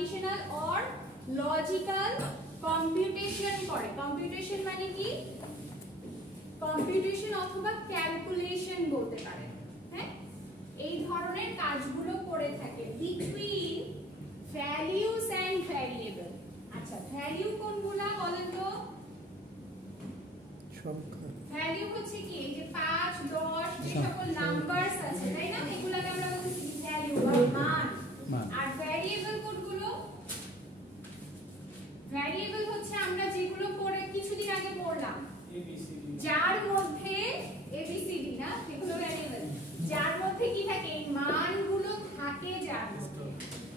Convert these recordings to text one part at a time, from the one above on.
Conditional or logical computation করে। Computation মানে কি? কম্পিউটেশন অথবা ক্যালকুলেশন বলতে পারেন। হ্যাঁ, এই ধরনের কাজগুলো করে থাকে বিটুইন ভ্যালুস এন্ড ভ্যারিয়েবল। আচ্ছা, ভ্যালু কোনগুলা বলেন তো? ভ্যালু হচ্ছে কি? এই যে 5, 10 যে সকল নাম্বারস আছে, তাই না? এগুলোকে আমরা বলছি ভ্যালু বা মান। আর ভ্যারিয়েবল কোনগুলো? ভ্যারিয়েবল হচ্ছে আমরা যেগুলো পড়ে কিছুদিন আগে পড়লাম, যার মধ্যে এবিসিডি না, এগুলো ভ্যারিয়েবল। যার মধ্যে কি থাকে? এই মানগুলো থাকে যার মধ্যে,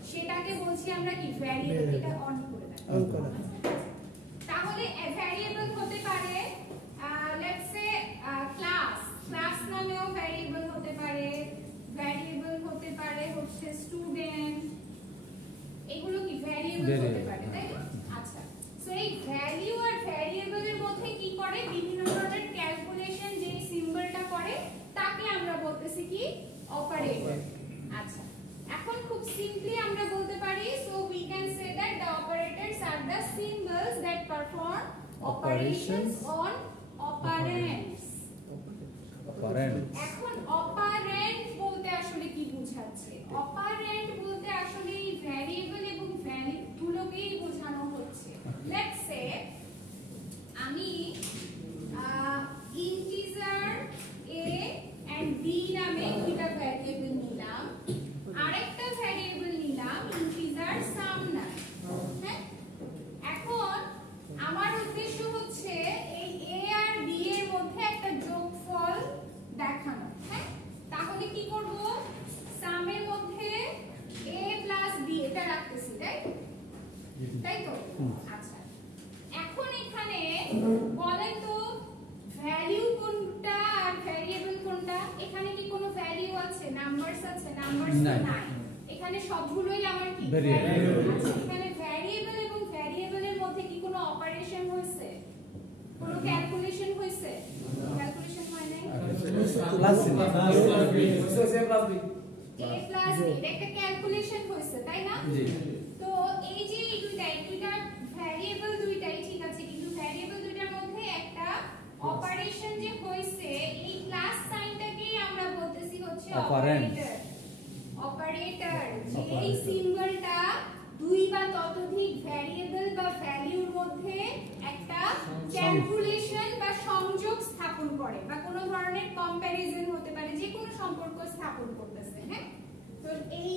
সেটাকে বলছি আমরা কি? ভ্যারিয়েবল। এটা অন করে দাও। তাহলে ভ্যারিয়েবল হতে পারে লেটস সে ক্লাস, ক্লাস নামেও ভ্যারিয়েবল হতে পারে। ভ্যারিয়েবল হতে পারে হচ্ছে স্টুডেন্ট, এগুলো কি ভ্যারিয়েবল হতে পারে, তাই না? আচ্ছা, সো এই ভ্যালু আর ভ্যারিয়েবলের মধ্যে কি করে? বিভিন্ন ধরনের ক্যালকুলেশন যে সিম্বলটা করে তাকে আমরা বলতেছি কি? অপারেটর। আচ্ছা, এখন খুব সিম্পলি আমরা বলতে পারি, so we can say that the operators are the symbols that perform operations on operands. এখন অপারেন্ড বলতে আসলে কি বোঝাচ্ছে? অপারেন্ড বলতে আসলে এই ভ্যারিয়েবল এবং ভ্যালু গুলোকেই বোঝানো হচ্ছে। লেটস সে আমি ইন্টিজার a and b নামে দুইটা ভ্যারিয়েবল নিলাম, আরেকটা ভ্যারিয়েবল নিলাম ইন্টিজার সাম নামে। হ্যাঁ, এখন আমার উদ্দেশ্য হচ্ছে এই a আর b এর মধ্যে একটা যোগফল দেখানো। হ্যাঁ, তাহলে কি করব? সামের মধ্যে a + b এটা রাখতেছি, তাই তো? আচ্ছা, এখন এখানে বলেন তো ভ্যালু কোনটা আর ভ্যারিয়েবল কোনটা? এখানে কি কোনো ভ্যালু আছে? নাম্বারস আছে? নাম্বারস নাই। এখানে সবগুলোই আমার কি? ভ্যারিয়েবল। আচ্ছা, এখানে ভ্যারিয়েবল এবং ভ্যারিয়েবলের মধ্যে কি কোনো অপারেশন হইছে? কোনো ক্যালকুলেশন হইছে? ক্যালকুলেশন হয় নাই। প্লাস a প্লাস b একটা ক্যালকুলেশন হইছে, তাই না? জি। তো এই যে এই দুইটা ভ্যারিয়েবল দুইটাই ঠিক আছে, কিন্তু ভ্যারিয়েবল দুইটার মধ্যে একটা অপারেশন যে হইছে, এই প্লাস সাইনটাকেই আমরা বলতেছি হচ্ছে অপারেটর। অপারেটর যে এই সিম্বলটা দুই বা ততোধিক ভ্যারিয়েবল বা ভ্যালুর মধ্যে একটা ক্যালকুলেশন বা সংযোগ স্থাপন করে, বা কোনো ধরনের কম্প্যারিজন হতে পারে, যে কোনো সম্পর্ক স্থাপন করতেছে। হ্যাঁ, তো এই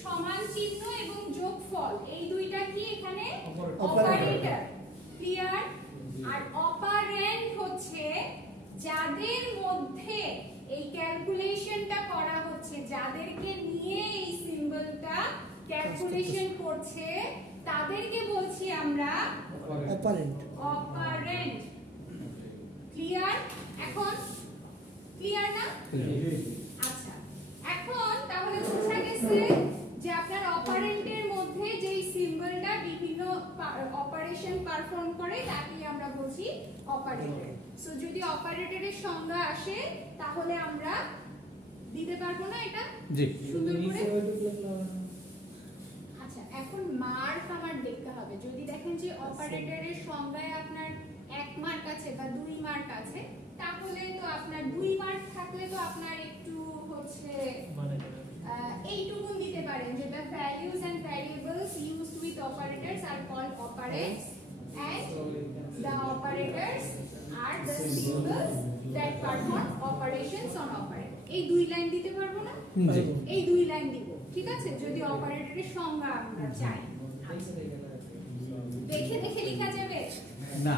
সমান চিহ্ন এবং যোগফল এই দুইটা কি এখানে অপারেটর। ক্লিয়ার? আর অপারেন্ড হচ্ছে যাদের মধ্যে এই ক্যালকুলেশনটা করা হচ্ছে, যাদেরকে নিয়ে এই সিম্বলটা ক্যালকুলেশন করছে, তাদেরকে বলছি আমরা অপারেন্ড। অপারেন্ড। ক্লিয়ার? এখন ক্লিয়ার না? আচ্ছা, এখন তাহলে বোঝা গেছে যে আপনার অপারেন্ডের মধ্যে যেই সিম্বলটা বিভিন্ন অপারেশন পারফর্ম করে তাকে আমরা বলছি অপারেটর। সো যদি অপারেটরের সংজ্ঞা আসে তাহলে আমরা দিতে পারবো না এটা? জি, সুন্দর করে। আচ্ছা, এখন মার্ক আমার দেখতে হবে। যদি দেখেন যে অপারেটরের সংজ্ঞায় আপনার 1 মার্ক আছে বা 2 মার্ক আছে, তাহলে তো আপনার 2 মার্ক থাকলে তো আপনার একটু হচ্ছে এইটুকুন দিতে পারেন যে the values and variables used with operators are called operands and the operators are the symbols that perform operations on operator. এই 2 লাইন দিতে পারবো না? এই 2 লাইন দিব, ঠিক আছে? যদি অপারেটরের সংজ্ঞা আমরা চাই। দেখে দেখে লেখা যাবে না,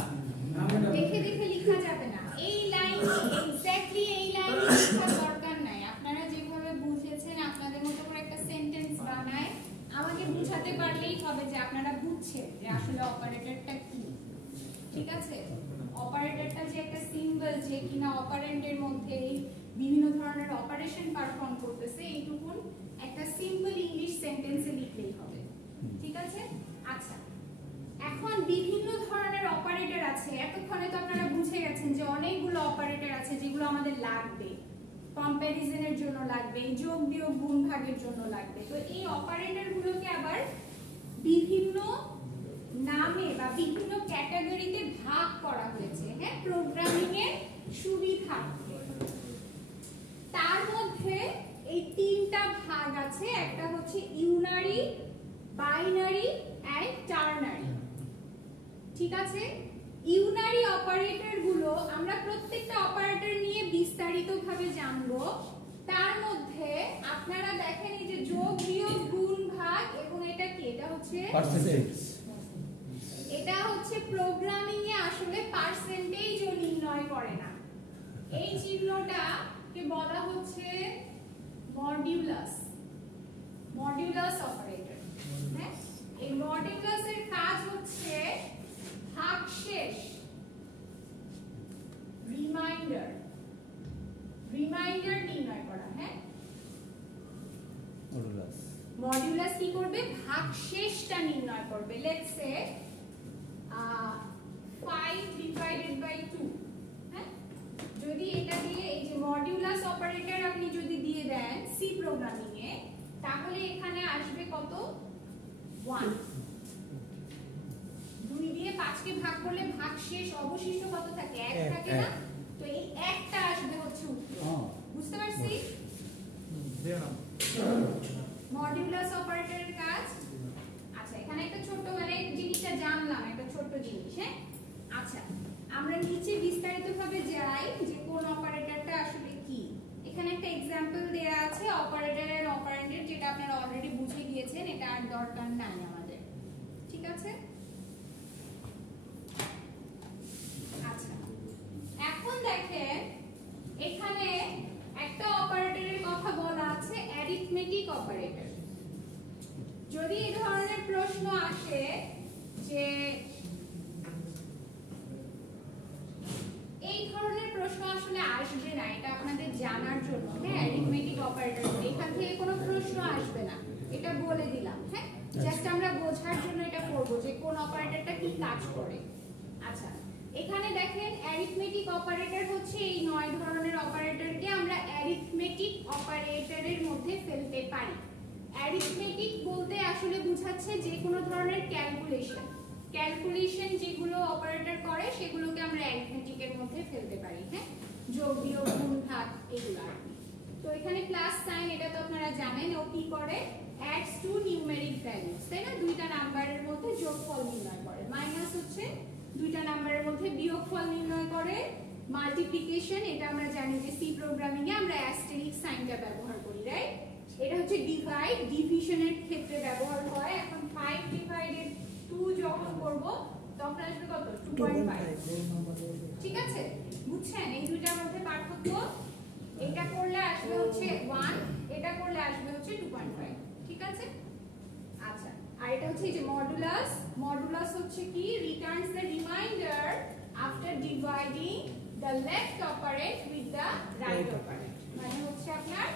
দেখে দেখে লেখা যাবে না। এই লাইন এক্স্যাক্টলি এই লাইন লেখার দরকার নাই। আপনারা যেভাবে বুঝেছেন আপনাদের মতো করে একটা সেন্টেন্স বানায় আমাকে বুঝাতে পারলেই হবে যে আপনারা বুঝছেন যে আসলে অপারেটরটা কি। ঠিক আছে? অপারেটরটা যে একটা সিম্বল যে কিনা অপারেন্ডের মধ্যে বিভিন্ন ধরনের অপারেশন পারফর্ম করতেছে, এইটুকুন একটা সিম্পল ইংলিশ সেন্টেন্সে লিখলেই হবে। ঠিক আছে? আচ্ছা, এখন বিভিন্ন ধরনের অপারেটর আছে। এতক্ষণে তো আপনারা বুঝে গেছেন যে অনেকগুলো অপারেটর আছে যেগুলো আমাদের লাগবে, কম্প্যারিজনের জন্য লাগবে, যোগ বিয়োগ গুণ ভাগের জন্য লাগবে। তো এই অপারেটর গুলোকে আবার হচ্ছে ইউনারি, বাইনারি এন্ড টার্নারি। ঠিক আছে, ইউনারি অপারেটর গুলো আমরা প্রত্যেকটা অপারেটর নিয়ে বিস্তারিতভাবে জানবো। তার মধ্যে আপনারা দেখেন এই যে যোগ, বিয়োগ, গুণ, ভাগ এবং এটা কি, এটা হচ্ছে পার্সেন্টেজ। এটা হচ্ছে প্রোগ্রামিং এ আসলে পার্সেন্টেজও নির্ণয় করে না। এই চিহ্নটাকে বলা হচ্ছে মডিউলাস, মডিউলাস অপারেটর। হ্যাঁ, এই মডিউলাসের কাজ হচ্ছে ভাগশেষ, রিমাইন্ডার, রিমাইন্ডার নির্ণয় করা। হ্যাঁ, মডুলাস, মডিউলাস কি করবে, ভাগশেষটা নির্ণয় করবে। Let's say 5 divided by 2। হ্যাঁ, যদি এটা দিয়ে এই যে মডিউলাস অপারেটর আপনি যদি দিয়ে দেন সি প্রোগ্রামিং এ, তাহলে এখানে আসবে কত, 1। 2 দিয়ে 5 কে ভাগ করলে ভাগশেষ অবশিষ্ট কত থাকে, 1 থাকে না? তো এই 1টা আসবে হচ্ছে উত্তর। বুঝতে পারছি মডিউলাস অপারেটরের কাজ। আচ্ছা, এখানে একটা ছোট মানে জিনিসটা জানলাম, একটা ছোট জিনিস। হ্যাঁ, আচ্ছা আমরা নিচে বিস্তারিতভাবে যাই যে কোন অপারেটরটা আসলে কি। এখানে একটা एग्जांपल দেয়া আছে অপারেটর এন্ড অপারেন্ডের, যেটা আপনারা অলরেডি বুঝে গিয়েছেন, এটা আর দরকার নাই আমাদের। ঠিক আছে, আচ্ছা এখন দেখেন এখানে একটা অপারেটরের কথা বলা আছে, অ্যারিথমেটিক অপারেটর। যদি এই ধরনের প্রশ্ন আসে যে এই ধরনের প্রশ্ন আসলে আসবে না, এটা আপনাদের জানার জন্য। হ্যাঁ, অ্যারিথমেটিক অপারেটর এখান থেকে কোনো প্রশ্ন আসবে না, এটা বলে দিলাম। হ্যাঁ, জাস্ট আমরা বোঝার জন্য এটা করব যে কোন অপারেটরটা কি কাজ করে। আচ্ছা, এখানে দেখেন অ্যারিথমেটিক অপারেটর হচ্ছে এই 9 ধরনের অপারেটরকে আমরা অ্যারিথমেটিক অপারেটরের মধ্যে ফেলতে পারি। অ্যারিথমেটিক বলতে আসলে বোঝাচ্ছে যে কোনো ধরনের ক্যালকুলেশন, ক্যালকুলেশন যেগুলো অপারেটর করে সেগুলোকে আমরা অ্যারিথমেটিকের মধ্যে ফেলতে পারি। হ্যাঁ, যোগ, বিয়োগ, গুণ, ভাগ এগুলো। তো এখানে প্লাস সাইন, এটা তো আপনারা জানেন, ও কি করে, অ্যাডস টু নিউমেরিক ভ্যালুস, তাই না? দুইটা নাম্বারের মধ্যে যোগফল নির্ণয় করে। মাইনাস হচ্ছে দুইটা নাম্বারের মধ্যে বিয়োগফল নির্ণয় করে। মাল্টিপ্লিকেশন, এটা আমরা জানি যে সি প্রোগ্রামিং এ আমরা অ্যাস্টেরিস্ক সাইনটা ব্যবহার করি, রাইট? এটা হচ্ছে ডিভাইড, ডিভিশনের ক্ষেত্রে ব্যবহার হয়। এখন 5 ডিভাইডেড 2 যখন করব তখন আসবে কত, 2.5। ঠিক আছে, বুঝছেন এই দুইটার মধ্যে পার্থক্য? এটা করলে আসবে হচ্ছে 1, এটা করলে আসবে হচ্ছে 2.5। ঠিক আছে, আচ্ছা আর এটা হচ্ছে এই যে মডুলাস। মডুলাস হচ্ছে কি, Returns the reminder after dividing the left operant with the right operant. মানে হচ্ছে আপনার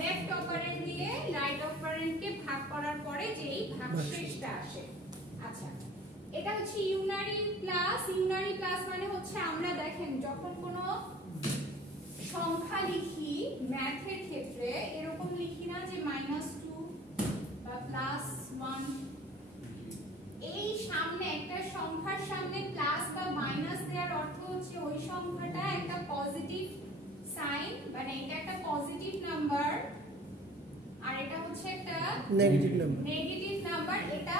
লেফট অপারেন্ট দিয়ে রাইট অপারেন্টকে ভাগ করার পরে যেই ভাগশেষটা আসে। আচ্ছা, এটা হচ্ছে ইউনারি প্লাস। ইউনারি প্লাস মানে হচ্ছে আমরা দেখেন যখন কোনো সংখ্যা লিখি ম্যাথের ক্ষেত্রে এরকম লিখি না যে -2 বা +1। এই সামনে একটা সংখ্যার সামনে প্লাস বা মাইনাস দেওয়ার অর্থ হচ্ছে ওই সংখ্যাটা একটা পজিটিভ সাইন, মানে এটা একটা পজিটিভ নাম্বার আর এটা হচ্ছে একটা নেগেটিভ নাম্বার, এটা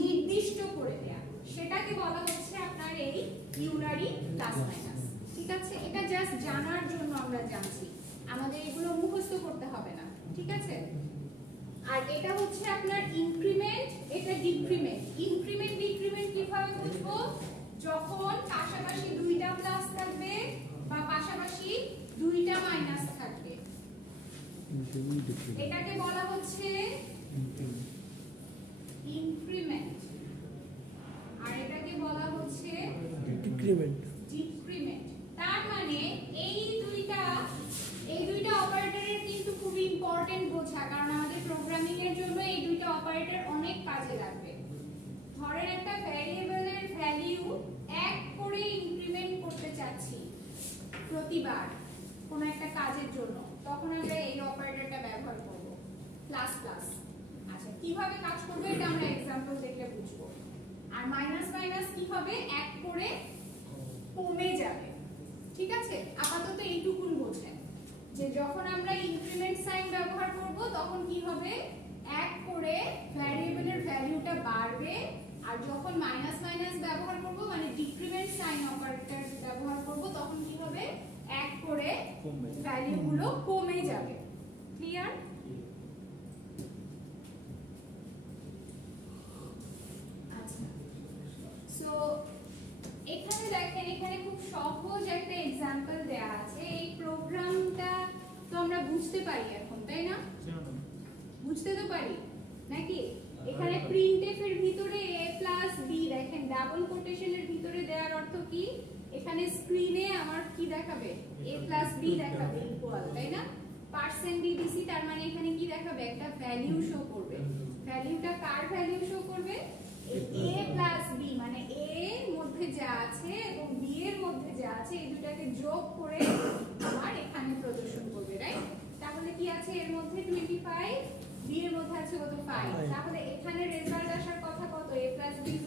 নির্দিষ্ট করে দেয়া, সেটাকে বলা হচ্ছে আপনার এই ইউনারি প্লাস মাইনাস। ঠিক আছে, এটা জাস্ট জানার জন্য আমরা জানছি, আমাদের এগুলো মুখস্থ করতে হবে না। ঠিক আছে, আর এটা হচ্ছে আপনার ইনক্রিমেন্ট, এটা ডিক্রিমেন্ট। ইনক্রিমেন্ট ডিক্রিমেন্ট কিভাবে বুঝবো, যখন পাশাপাশি দুইটা প্লাস থাকবে বা পাশাপাশি দুইটা মাইনাস থাকবে, এটাকে বলা হচ্ছে ইনক্রিমেন্ট, আর এটাকে বলা হচ্ছে ডিক্রিমেন্ট। ডিক্রিমেন্ট তার মানে এই দুইটা অপারেটরের কিন্তু খুব ইম্পর্টেন্ট বোঝা, কারণ আমাদের প্রোগ্রামিং এর জন্য এই দুইটা অপারেটর অনেক কাজে লাগবে। ধরেন একটা ভ্যারিয়েবলের ভ্যালু 1 করে ইনক্রিমেন্ট করতে চাচ্ছি প্রতিবার কোন একটা কাজের জন্য, তখন আমরা এই অপারেটরটা ব্যবহার করব প্লাস প্লাস। আচ্ছা, কিভাবে কাজ করবে এটা আমরা एग्जांपल দেখলে বুঝবো। আর মাইনাস মাইনাস কি হবে, 1 করে কমে যাবে। ঠিক আছে, আপাতত এইটুকুন বোঝেন যে যখন আমরা ইনক্রিমেন্ট সাইন ব্যবহার করব তখন কি হবে, এক করে ভ্যারিয়েবলের ভ্যালুটা বাড়বে, আর যখন মাইনাস মাইনাস ব্যবহার করব মানে ডিক্রিমেন্ট সাইন অপারেটর ব্যবহার করব তখন কি হবে, এক করে ভ্যালুগুলো কমে যাবে। ক্লিয়ার? আচ্ছা, সো এখানে দেখেন, এখানে খুব সহজ একটা এক্সাম্পল দেয়া আছে। এই প্রোগ্রামটা তো আমরা বুঝতে পারি এখন, তাই না? বুঝতে তো পারি নাকি? এখানে প্রিন্টএফ এর ভিতরে a প্লাস b দেখেন ডাবল কোটেশনের ভিতরে দেওয়ার অর্থ কি, এখানে স্ক্রিনে আমার কি দেখাবে, a প্লাস b দেখাবে ইকুয়াল, তাই না? পার্সেন্ট d দিছি, তার মানে এখানে কি দেখাবে, একটা ভ্যালু শো করবে। ভ্যালুটা কার ভ্যালু শো করবে, a প্লাস b মানে a এর মধ্যে যা আছে এবং b এর মধ্যে যা আছে এই দুটাকে যোগ করে আমার এখানে প্রদর্শন করবে, রাইট? তাহলে কি আছে এর মধ্যে 25, b এর মধ্যে আছে কত 5, তাহলে এখানে রেজাল্ট আসার কথা কত, a + b =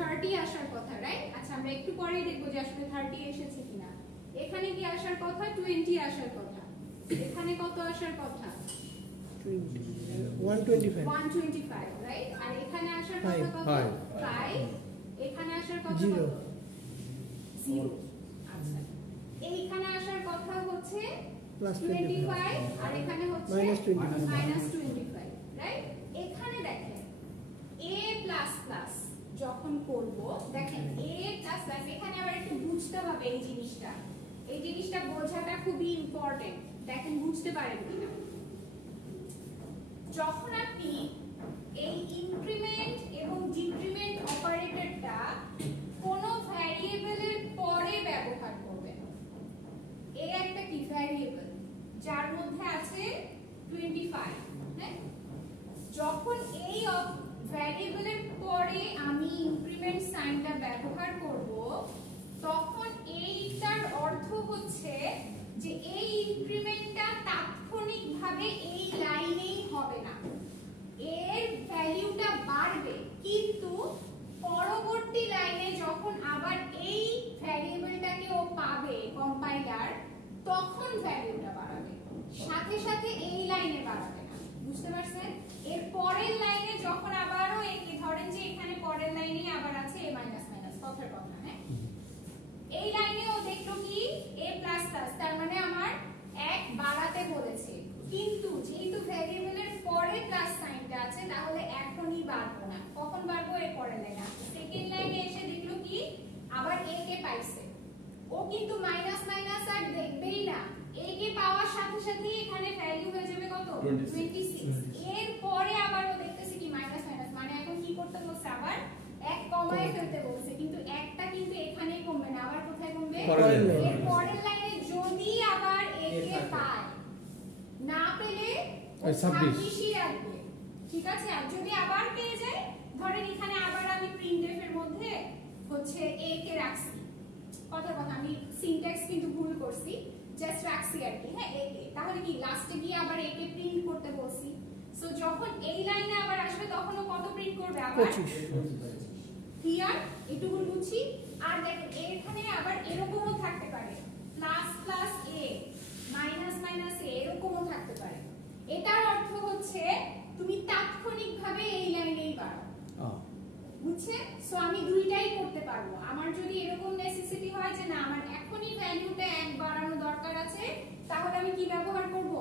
30 আসার কথা, রাইট? আচ্ছা, আমরা একটু পরেই দেখব যে আসলে 30 এসেছে কিনা। এখানে কি আসার কথা, 20 আসার কথা। এখানে কত আসার কথা, 125, রাইট? আর এখানে আসার কথা কত, 5। এখানে আসার কথা কত, 0। আচ্ছা, এইখানে আসার কথা হচ্ছে +25 আর এখানে হচ্ছে -25, রাইট? এখানে দেখেন a++ যখন করব, দেখেন a++ এখানে আবার একটু বুঝতে হবে এই জিনিসটা বোঝাটা খুবই ইম্পর্টেন্ট। দেখেন বুঝতে পারেন কিনা, যখন আপনি এই ইনক্রিমেন্ট এবং ডিক্রিমেন্ট অপারেটরটা কোন ভ্যারিয়েবলের পরে ব্যবহার করবেন, এর একটা কি ভ্যারিয়েবল যার মধ্যে আছে 25, হ্যাঁ? যখন এই ভ্যারিয়েবলের পরে আমি ইনক্রিমেন্ট সাইনটা ব্যবহার করব তখন এইটার অর্থ হচ্ছে যে এই ইনক্রিমেন্টটা তাৎক্ষণিকভাবে এই লাইনেই হবে না, এর ভ্যালুটা বাড়বে, কিন্তু পরবর্তী লাইনে যখন আবার এই ভ্যারিয়েবলটাকে ও পাবে কম্পাইলার তখন ভ্যালুটা বাড়াবে, সাথে সাথে এই লাইনে বাড়াবে না। বুঝতে পারছেন? এর পরের লাইনে যখন আবারও এই ধরেন যে এখানে পরের লাইনে আবার আছে a - কথার কথা, হ্যাঁ? এই লাইনে ও দেখলো কি a++, তার মানে আমার 1 বাড়াতে বলেছে, কিন্তু যেহেতু ভ্যারিয়েবলের পরে প্লাস সাইনটা আছে তাহলে এখনই বাড়বো না। কখন বাড়বো, এর পরের লাইনে। সেকেন্ড লাইনে এসে দেখলো কি আবার a কে পাইছে, ও কিন্তু মাইনাস মাইনাস আর দেখবেই না, a কে পাওয়ার সাথে সাথে এখানে ভ্যালু হয়ে যাবে কত, 26। এর পরে আবার ও দেখতেছে কি মাইনাস মাইনাস, মানে এখন কি করতে বলছে, আবার 1 কমায় ফেলতে বলছে, কিন্তু একটা কিন্তু এখানেই কমবে না, আবার কোথায় কমবে, এর পরের লাইনে। যদি আবার a কে পায়, না পেলে 26ই রাখবে, ঠিক আছে? আর যদি আবার পেয়ে যায়, ধরেন এখানে আবার আমি প্রিন্টএফ এর মধ্যে হচ্ছে a কে রাখছি, কথার কথা আমি সিনট্যাক্স কিন্তু ভুল করছি, জাস্ট রাখছি আর কি, হ্যাঁ a কে, তাহলে কি লাস্টে গিয়ে আবার a কে প্রিন্ট করতে বলছি। সো যখন এই লাইনে আবার আসবে তখন ও কত প্রিন্ট করবে, আবার 25। ক্লিয়ার? এটুকু বুঝি। আর দেখেন এখানে আবার এরকমও থাকতে পারে, ++a -a এরকমও থাকতে পারে। এটার অর্থ হচ্ছে তুমি তাৎক্ষণিকভাবে এই লাইনেই বাড়াও, বুঝছেন? সো আমি দুইটাই করতে পারবো। আমার যদি এরকম নেসেসিটি হয় যে না আমার এখনই ভ্যালুটা 1 বাড়ানো দরকার আছে, তাহলে আমি কি ব্যবহার করব,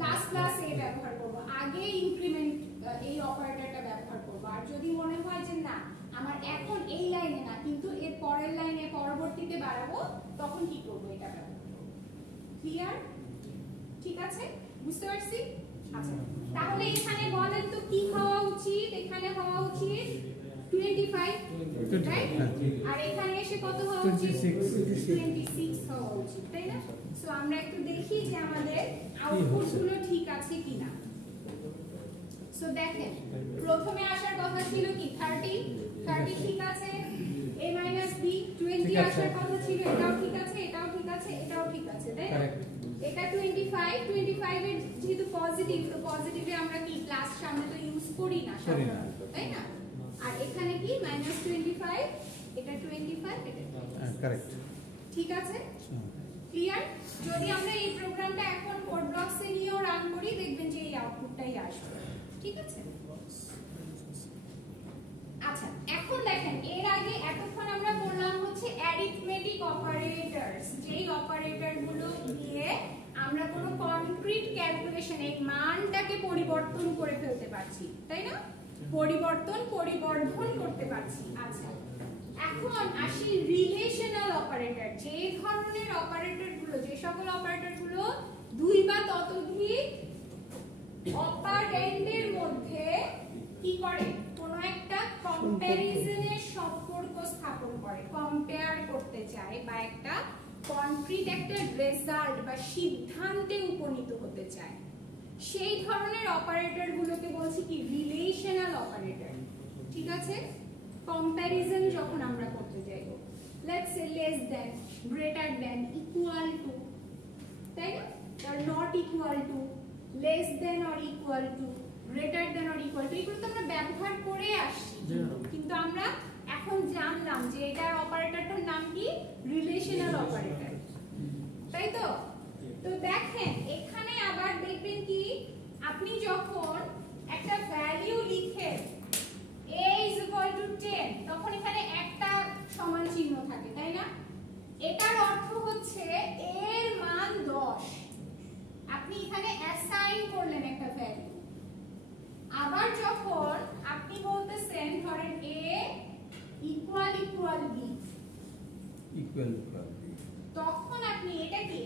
++a ব্যবহার করব, আগে ইনক্রিমেন্ট এই অপারেটরটা ব্যবহার করব। আর যদি মনে হয় যে না আমার এখন এই লাইনে না কিন্তু এর পরের লাইনে পরবর্তীতে বাড়াবো, তখন কি করব, এটা ব্যবহার করব। ক্লিয়ার? ঠিক আছে, বুঝতে পারছি? আচ্ছা, তাহলে এখানে বলেন তো কি হওয়া উচিত, এখানে হওয়া উচিত 25, রাইট? আর এখানে এসে কত হওয়া উচিত, 26 হওয়া উচিত, তাই না? সো আমরা একটু দেখি যে আমাদের আউটপুট গুলো ঠিক আছে কিনা। সো দেখেন প্রথমে আসার কথা ছিল কি 30 ঠিক আছে, a - b 20 আসার কথা ছিল, এটাও ঠিক আছে, এটাও ঠিক আছে, এটাও ঠিক আছে, তাই না? এটা 25 এর যেহেতু পজিটিভ, তো পজিটিভে আমরা কি প্লাস সামনে তো ইউজ করি না সাধারণত, তাই না? আর এখানে কি -25, এটা 25, এটা কারেক্ট, ঠিক আছে? ক্লিয়ার? যদি আমরা এই প্রোগ্রামটা এখন কোড ব্লকসে নিয়েও রান করি দেখবেন যে এই আউটপুটটাই আসবে। ঠিক আছে? আচ্ছা, এখন দেখেন এর আগে এতক্ষণ আমরা বললাম হচ্ছে অ্যারিথমেটিক অপারেটরস, যেই অপারেটরগুলো দিয়ে আমরা কোনো কনক্রিট ক্যালকুলেশন এই মানটাকে পরিবর্তন করে ফেলতে পারছি, তাই না? পরিবর্ধন করতে পারছি। আচ্ছা, এখন আসি রিলেশনাল অপারেটর। যে ধরনের অপারেটরগুলো, যে সকল অপারেটরগুলো দুই বা ততোধিক অপারেন্ডের মধ্যে কি করে, কোনো একটা কম্প্যারিজনের সম্পর্ক স্থাপন করে, কম্পেয়ার করতে চায় বা একটা কনক্রিট একটা রেজাল্ট বা সিদ্ধান্তে উপনীত হতে চায়, সেই ধরনের অপারেটরগুলোকে বলছি কি রিলেশনাল অপারেটর। ঠিক আছে? কম্প্যারিজন যখন আমরা করতে যাই, let's say less than, greater than, equal to, তাই না? Are not equal to, less than or equal to, greater than or equal to, এগুলো তো আমরা ব্যবহার করে আসছি, কিন্তু আমরা এখন জানলাম যে এটার অপারেটরটার নাম কি রিলেশনাল অপারেটর, তাই তো? তো দেখেন এখানে আবার দেখবেন কি, আপনি যখন একটা ভ্যালু লিখেন a = 10, তখন এখানে একটা সমান চিহ্ন থাকে, তাই না? এটার অর্থ হচ্ছে a এর মান 10, আপনি এখানে অ্যাসাইন করলেন একটা ভ্যালু। আবার যখন আপনি বলতেছেন ধরেন a = b, তখন আপনি এটা কি,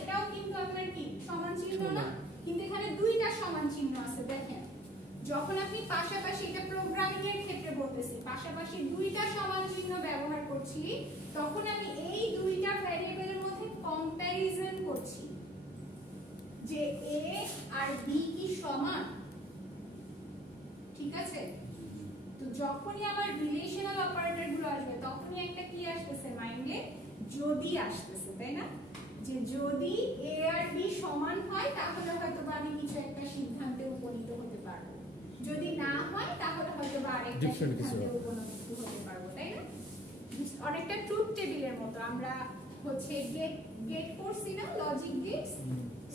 এটাও কিন্তু আপনার কি সমান চিহ্ন না, কিন্তু এখানে দুইটা সমান চিহ্ন আছে। দেখেন যখন আপনি পাশাপাশি, এটা প্রোগ্রামিং এর ক্ষেত্রে বলতেছি, পাশাপাশি দুইটা সমান চিহ্ন ব্যবহার করছি, তখন আমি এই দুইটা ভ্যারিয়েবলের মধ্যে কম্প্যারিজন করছি যে a আর b কি সমান। ঠিক আছে? তো যখনই আমার রিলেশনাল অপারেটর গুলো আসবে তখনই একটা কি আসতেছে মাইন্ডে, যদি আসতেছে, তাই না? যে যদি a আর b সমান হয় তাহলে হয়তো আমি কিছু একটা সিদ্ধান্তে উপনীত হতে পারবো, যদি না হয় তাহলে হয়তো আরেকটা সিদ্ধান্তে উপনীত হতে পারবো, তাই না? অনেকটা ট্রুথ টেবিলের মতো আমরা হচ্ছে গেট করছি না, logic gates,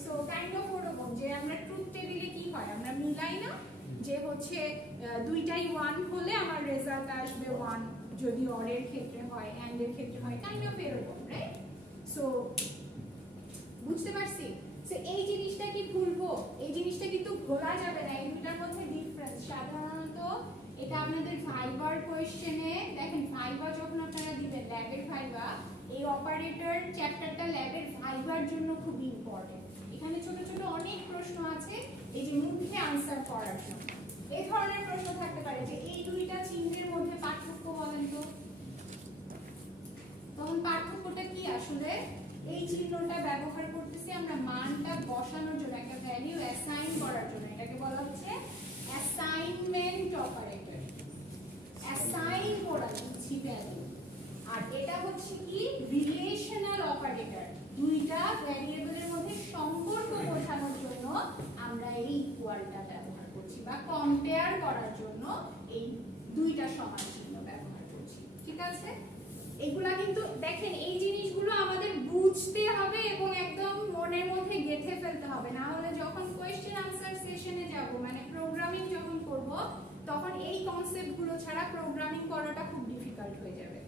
so kind of ওরকম যে আমরা ট্রুথ টেবিলে কি হয় আমরা মিলাই না, যে হচ্ছে দুইটাই 1 হলে আমার রেজাল্ট আসবে 1, যদি অর এর ক্ষেত্রে হয়, এন্ড এর ক্ষেত্রে হয়, কাইন্ড অফ এরকম, রাইট? সো বুঝতে পারছি? সো এই জিনিসটা কি ভুলবো, এই জিনিসটা কিন্তু ভোলা যাবে না, এই দুটার মধ্যে ডিফারেন্স। সাধারণত এটা আপনাদের ভাইবার কোশ্চেনে দেখেন, ভাইবা যখন আপনারা দিবেন ল্যাবের ভাইবা, এই অপারেটর চ্যাপ্টারটা ল্যাবের ভাইবার জন্য খুব ইম্পর্টেন্ট। এখানে ছোট ছোট অনেক প্রশ্ন আছে এই যে মুখে আনসার করার জন্য। এই ধরনের প্রশ্ন থাকতে পারে যে এই দুইটা চিহ্নের মধ্যে পার্থক্য বলেন তো, তখন পার্থক্যটা কি, আসলে এই চিহ্নটা ব্যবহার করতেছি আমরা মানটা বসানোর জন্য, একটা ভ্যালু অ্যাসাইন করার জন্য, এটাকে বলা হচ্ছে অ্যাসাইনমেন্ট অপারেটর, অ্যাসাইন করা হচ্ছে ভ্যালু। আর এটা হচ্ছে কি রিলেশনাল অপারেটর, দুইটা ভ্যারিয়েবলের মধ্যে সম্পর্ক বোঝানোর জন্য আমরা এই ইকুয়ালটা ব্যবহার করছি, বা কম্পেয়ার করার জন্য এই দুইটা সমান চিহ্ন ব্যবহার করছি। ঠিক আছে? এগুলা কিন্তু দেখেন এই জিনিসগুলো আমাদের বুঝতে হবে এবং একদম মনের মধ্যে গেঁথে ফেলতে হবে, না হলে যখন কোয়েশ্চেন আনসার সেশনে যাব, মানে প্রোগ্রামিং যখন করব, তখন এই কনসেপ্টগুলো ছাড়া প্রোগ্রামিং করাটা খুব ডিফিকাল্ট হয়ে যাবে।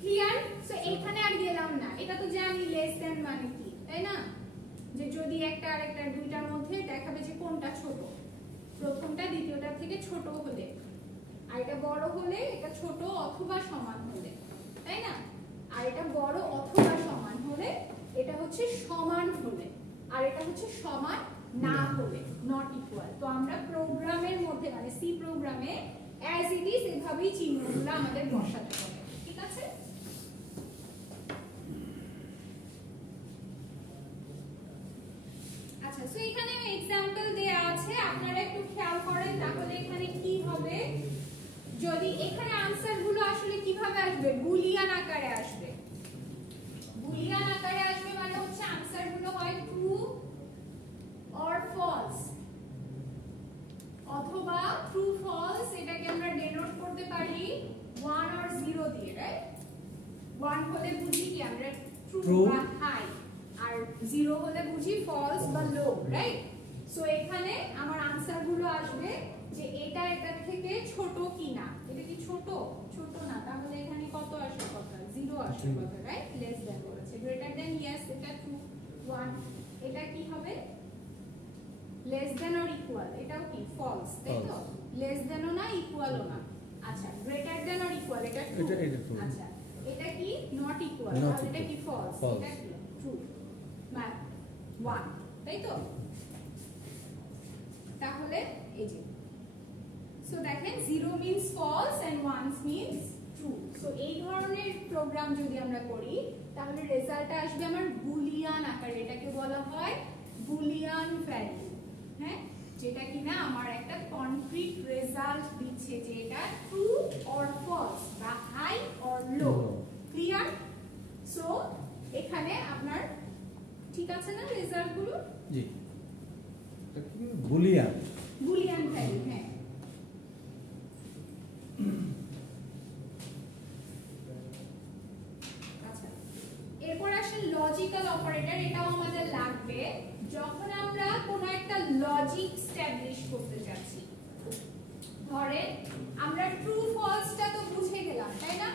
ক্লিয়ার? সো এখানে আর গেলাম না, এটা তো জানি লেস দ্যান মানে কি, তাই না? যে যদি একটা আরেকটা দুইটার মধ্যে দেখাবে যে কোনটা ছোট, প্রথমটা দ্বিতীয়টা থেকে ছোট হলে, আর এটা বড় হলে, এটা ছোট অথবা সমান হলে, তাই না? আর এটা বড় অথবা সমান হলে, এটা হচ্ছে সমান হলে, আর এটা হচ্ছে সমান না হলে, নট ইকুয়াল। তো আমরা প্রোগ্রামের মধ্যে মানে সি প্রোগ্রামে অ্যাজ ইট ইজ এভাবেই চিহ্নগুলো আমাদের বসাতে হবে। ঠিক আছে? আচ্ছা, সো এখানে এক্সাম্পল দেয়া আছে, আপনারা একটু খেয়াল করেন তাহলে এখানে কি হবে। যদি এখানে আনসার গুলো আসলে কিভাবে আসবে, বুলিয়ান আকারে আসবে। বুলিয়ান আকারে আসবে মানে হচ্ছে আনসার গুলো হয় ট্রু অর ফলস, অথবা ট্রু ফলস, এটাকে আমরা ডেনোট করতে পারি 1 or 0 দিয়ে, রাইট? 1 হলে বুঝি কি আমরা ট্রু বা হাই, আর 0 হলে বুঝি ফলস বা লো, রাইট? সো এখানে আমার আনসার গুলো আসবে যে এটা এটার থেকে ছোট কিনা। এটা কি ছোট? ছোট না, তাহলে এখানে কত আসার কথা? 0 আসার কথা, রাইট? লেস দ্যান বলেছে, গ্রেটার দ্যান ইয়েস, এটা ট্রু 1। এটা কি হবে? লেস দ্যান অর ইকুয়াল, এটাও কি ফলস, তাই তো? লেস দ্যানও না, ইকুয়ালও না। আচ্ছা, গ্রেটার দ্যান অর ইকুয়াল, এটা ট্রু। আচ্ছা, এটা কি নট ইকুয়াল, তাহলে এটা কি ফলস, এটা কি ট্রু, মানে 1, তাই তো? তাহলে এই যে, সো দেখেন 0 means false and 1 means true. So এই ধরনের প্রোগ্রাম যদি আমরা করি তাহলে রেজাল্টটা আসবে আমার বুলিয়ান আকারে। এটাকে বলা হয় বুলিয়ান ভ্যালু, হ্যাঁ, যেটা কিনা আমার একটা কনক্রিট রেজাল্ট দিচ্ছে যে এটা ট্রু অর ফলস বা high or low. Clear? So এখানে আপনার ঠিক আছে না রেজাল্টগুলো? জি, বুলিয়ান ভ্যালু, হ্যাঁ। আচ্ছা, এরপর আসে লজিক্যাল অপারেটর। এটাও আমাদের লাগবে যখন আমরা কোনো একটা লজিক এস্টাবলিশ করতে যাচ্ছি। ধরেন আমরা ট্রু ফলসটা তো বুঝে গেলাম, তাই না?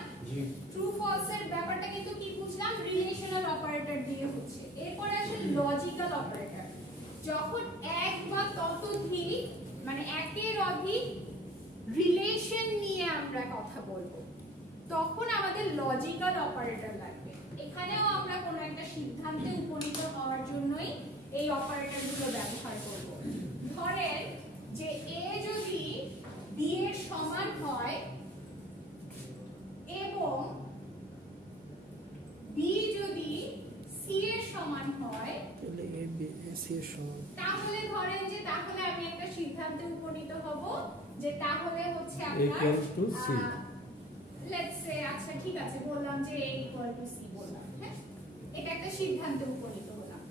ট্রু ফলস এর ব্যাপারটা কিন্তু কি বুঝলাম? রিলেশনাল অপারেটর দিয়ে হচ্ছে। এরপর আসে লজিক্যাল অপারেটর। যখন এক বা ততোধিক মানে একের অধিক রিলেশন নিয়ে আমরা কথা বলবো তখন আমাদের লজিক্যাল অপারেটর লাগবে। এখানেও আমরা কোনো একটা সিদ্ধান্তে উপনীত হওয়ার জন্যই এই অপারেটরগুলো ব্যবহার করব। ধরেন যে a যদি b এর সমান হয় এবং b যদি c এর সমান হয়, তাহলে ধরেন যে তাহলে আমি একটা সিদ্ধান্তে উপনীত হব যে তাহলে হচ্ছে আপনার লেটস সে, আচ্ছা ঠিক আছে বললাম যে a equal to c বললাম, হ্যাঁ, এটা একটা সিদ্ধান্তে উপনীত হলাম।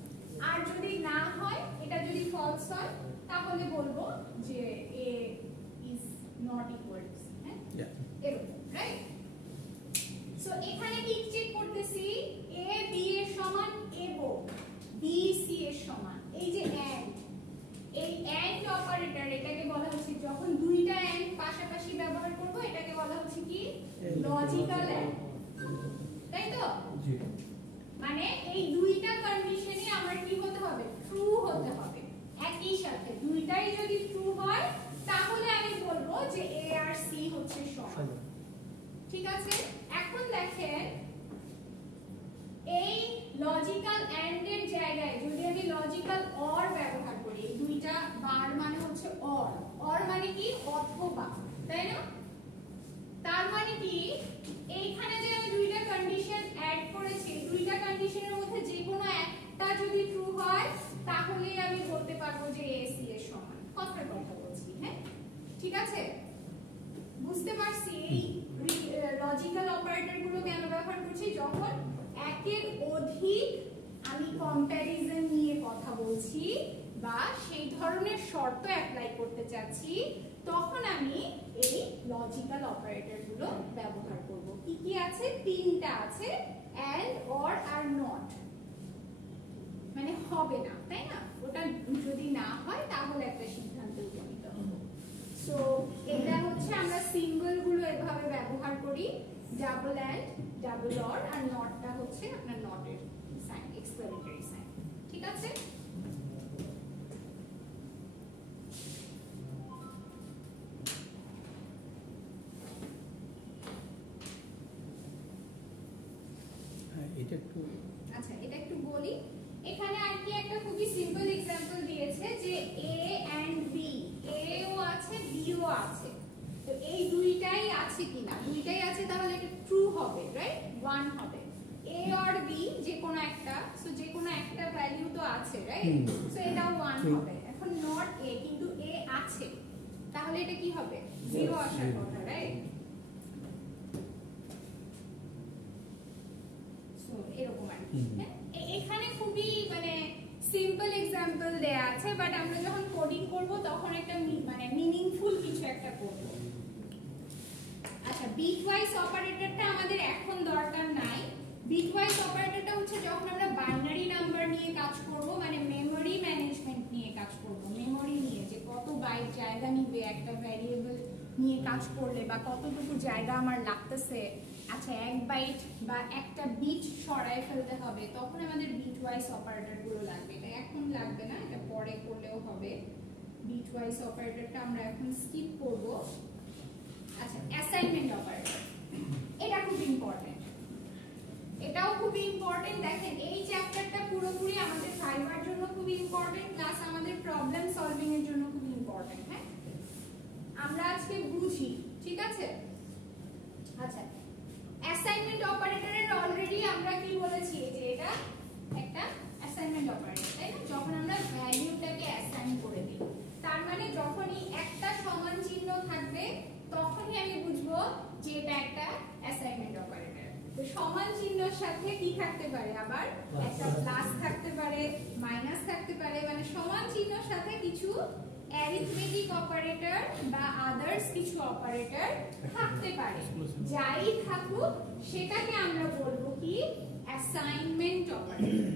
আর যদি না হয়, এটা যদি ফলস হয় তাহলে বলবো যে a is not equal to c, হ্যাঁ, এরকম, রাইট? সো এখানে কি চেক করতেছি? a b এর সমান এবং b c এর সমান। এই যে এন্ড, এই এন্ড অপারেটর, এটাকে বলা হচ্ছে যখন দুইটা এন্ড পাশাপাশি ব্যবহার করব এটাকে বলা হচ্ছে কি লজিক্যাল এন্ড, তাই তো? জি। মানে এই দুইটা কন্ডিশনই আমার কি হতে হবে? ট্রু হতে হবে একই সাথে। দুইটাই যদি ট্রু হয় তাহলে আমি বলবো যে a আর c হচ্ছে সমান। ঠিক আছে? এখন দেখেন এই লজিক্যাল এন্ড এর জায়গায় যদি আমি লজিক্যাল অর ব্যবহার করি, এই দুইটা বার মানে হচ্ছে অর, অর মানে কি অথবা, তাই না? তার মানে কি এইখানে যে আমি দুইটা কন্ডিশন অ্যাড করেছি, দুইটা কন্ডিশনের মধ্যে যে কোনো একটা যদি ট্রু হয় তাহলেই আমি বলতে পারবো যে a c এর সমান। কথার কথা বলছি, হ্যাঁ, ঠিক আছে? বুঝতে পারছি এই লজিক্যাল অপারেটর গুলো কেন ব্যবহার করছি? যখন একের অধিক আমি কম্প্যারিজন নিয়ে কথা বলছি বা সেই ধরনের শর্ত অ্যাপ্লাই করতে চাচ্ছি তখন আমি এই লজিক্যাল অপারেটর গুলো ব্যবহার করব। কি কি আছে? তিনটা আছে, এন্ড, অর আর নট। মানে হবে না, তাই না? ওটা যদি না হয় তাহলে একটা সিদ্ধান্তে উপনীত হব। সো এটা হচ্ছে আমরা সিম্বল গুলো এভাবে ব্যবহার করি, ডাবল এন্ড, ডাবল অর, আর নটটা হচ্ছে আপনার নটের সাইন, এক্সক্লেমেটরি সাইন। ঠিক আছে? এটা একটু, আচ্ছা এটা একটু বলি। এখানে আর কি একটা খুবই সিম্পল एग्जांपल দিয়েছে যে a and b, a ও আছে b ও আছে। তো এই দুইটাই আছে কিনা? দুইটাই আছে, তাহলে এটা ট্রু হবে, রাইট? 1 হবে। a or b যে কোনো একটা, সো যে কোনো একটা ভ্যালু তো আছে, রাইট? সো এটাও 1 হবে। এখন নট a, কিন্তু a আছে, তাহলে এটা কি হবে? 0 আসার কথা, রাইট? সো এরকম আর কি। এখানে খুবই মানে সিম্পল एग्जांपल দেয়া আছে, বাট আমরা যখন কোডিং করব তখন একটা মানে মিনিংফুল কিছু একটা করব। আচ্ছা আচ্ছা বিটওয়াইজ অপারেটরটা আমাদের এখন দরকার নাই। বিটওয়াইজ অপারেটরটা হচ্ছে যখন আমরা বাইনারি নাম্বার নিয়ে কাজ করব, মানে মেমরি ম্যানেজমেন্ট নিয়ে কাজ করব, মেমরি নিয়ে যে কত বাইট জায়গা নিবে একটা ভ্যারিয়েবল নিয়ে কাজ করলে, বা কতটুকু জায়গা আমার লাগতেছে, আচ্ছা এক বাইট বা একটা বিট সরায় ফেলতে হবে, তখন আমাদের বিটওয়াইজ অপারেটরগুলো লাগবে। এটা এখন লাগবে না, এটা পরে করলেও হবে। বিটওয়াইজ অপারেটরটা আমরা এখন স্কিপ করব। আচ্ছা অ্যাসাইনমেন্ট অপারেটর, এটা খুব ইম্পর্টেন্ট, এটাও খুব ইম্পর্টেন্ট। দেখেন এই চ্যাপ্টারটা পুরোপুরি আমাদের ভাইবার জন্য খুব ইম্পর্টেন্ট, প্লাস আমাদের প্রবলেম সলভিং এর জন্য খুব ইম্পর্টেন্ট। হ্যাঁ আমরা আজকে বুঝি, ঠিক আছে? আচ্ছা অ্যাসাইনমেন্ট অপারেটরের অলরেডি আমরা কি বলেছি যে এটা একটা অ্যাসাইনমেন্ট অপারেটর, তাই না? যখন আমরা ভ্যালুটাকে অ্যাসাইন করে দিই, তার মানে যখনই একটা সমান চিহ্ন থাকবে তখনই আমি বুঝবো যে এটা একটা অ্যাসাইনমেন্ট অপারেটর। তো সমান চিহ্নের সাথে কি থাকতে পারে, আবার একটা প্লাস থাকতে পারে, মাইনাস থাকতে পারে, মানে সমান চিহ্নের সাথে কিছু অ্যারিথমেটিক অপারেটর বা আদার্স কিছু অপারেটর থাকতে পারে। যাই থাকুক সেটাকে আমরা বলবো কি, অ্যাসাইনমেন্ট অপারেটর।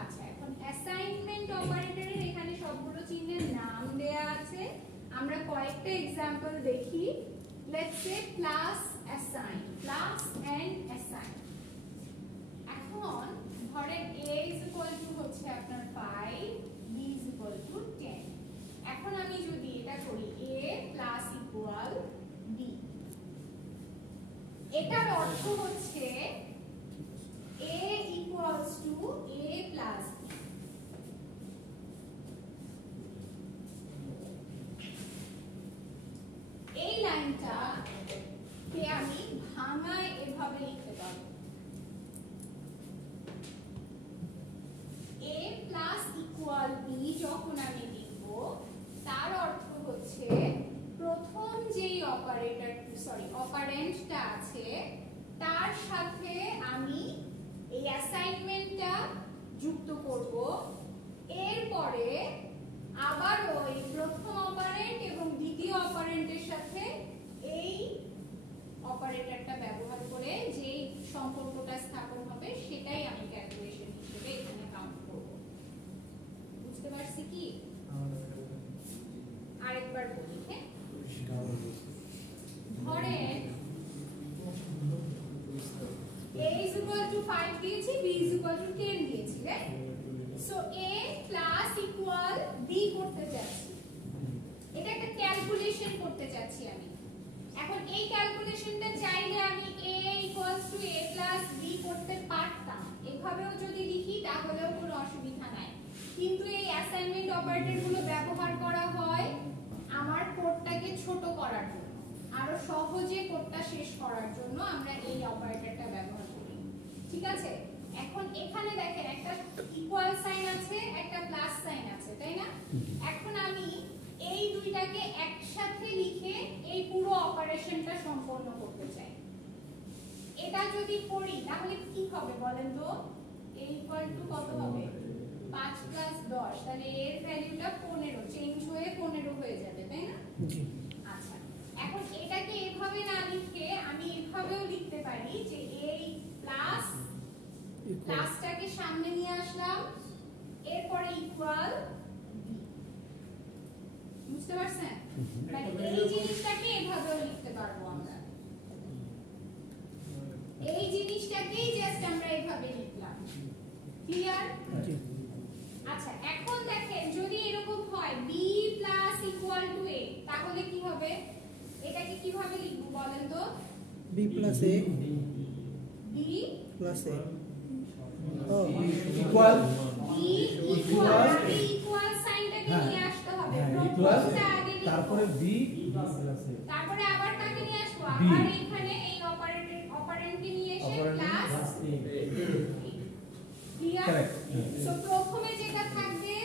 আচ্ছা এখন অ্যাসাইনমেন্ট অপারেটরের এখানে সবগুলো চিহ্নের নাম দেয়া আছে, আমরা কয়েকটা एग्जांपल দেখি। Let's say plus assign, plus and assign. এখন ধরেন a হচ্ছে আপনার 5, b 10। এখন আমি যদি এটা করি a প্লাস ইকুয়াল b, এটার অর্থ হচ্ছে a equals to a plus b। এই লাইনটা কে আমি ভাঙায় এভাবে লিখতে পারবো, a প্লাস ইকুয়াল b যখন আমি লিখব, তার অর্থ হচ্ছে প্রথম যেই অপারেন্টটা আছে তার সাথে আমি এই অ্যাসাইনমেন্টটা যুক্ত করব, এরপরে আবার ওই প্রথম অপারেন্ট এবং দ্বিতীয় অপারেন্টের সাথে এই অপারেটরটা ব্যবহার করে যেই সম্পর্কটা স্থাপন হবে সেটাই আমি ক্যালকুলেশন হিসেবে এখানে কাউন্ট করব। বুঝতে পারছি কি? আরেকবার বলি। হ্যাঁ ধরেন a is equal to 5 দিয়েছি, b is equal to 10 দিয়েছি, right? So a plus equal b করতে চাচ্ছি, এটা একটা ক্যালকুলেশন করতে চাচ্ছি আমি। এখন এই ক্যালকুলেশনটা চাইলে আমি a equals to a plus b করতে পারতাম, এভাবেও যদি লিখি তাহলেও কোনো অসুবিধা নাই, কিন্তু এই অ্যাসাইনমেন্ট অপারেটরগুলো ব্যবহার করা হয় আমার কোডটাকে ছোট করার জন্য, আরো সহজে কোডটা শেষ করার জন্য আমরা এই অপারেটরটা ব্যবহার করি, ঠিক আছে? এখন এখানে দেখেন একটা ইকুয়াল সাইন আছে, একটা প্লাস সাইন আছে, তাই না? এখন আমি এই দুইটাকে একসাথে লিখে এই পুরো অপারেশনটা সম্পন্ন করতে চাই। এটা যদি করি তাহলে কি হবে বলেন তো? a ইকুয়াল টু কত হবে? 5 প্লাস 10, তাহলে এর ভ্যালুটা 15 চেঞ্জ হয়ে 15 হয়ে যাবে, তাই না? আচ্ছা এখন এটাকে এভাবে না লিখে আমি এভাবেও লিখতে পারি যে a প্লাস প্লাসটাকে সামনে নিয়ে আসলাম, এরপরে ইকুয়াল b। বুঝতে পারছেন? মানে এই জিনিসটাকে এভাবেও লিখতে পারবো আমরা, এই জিনিসটাকেই জাস্ট আমরা এভাবে লিখলাম। ক্লিয়ার? আচ্ছা এখন দেখেন যদি এরকম হয় b plus equal to a, তাহলে কি হবে? এটাকে কিভাবে লিখব বলেন তো? b plus a, b plus a equal equal সাইনটাকে নিয়ে আসতে হবে, ইকুয়াল প্রথমটা আগে লিখব, তারপরে b প্লাস a, তারপরে আবার কাকে নিয়ে আসবো? আবার এখানে এই অপারেন্টকে নিয়ে এসে প্লাস a। ক্লিয়ার? সো প্রথমে যেটা থাকবে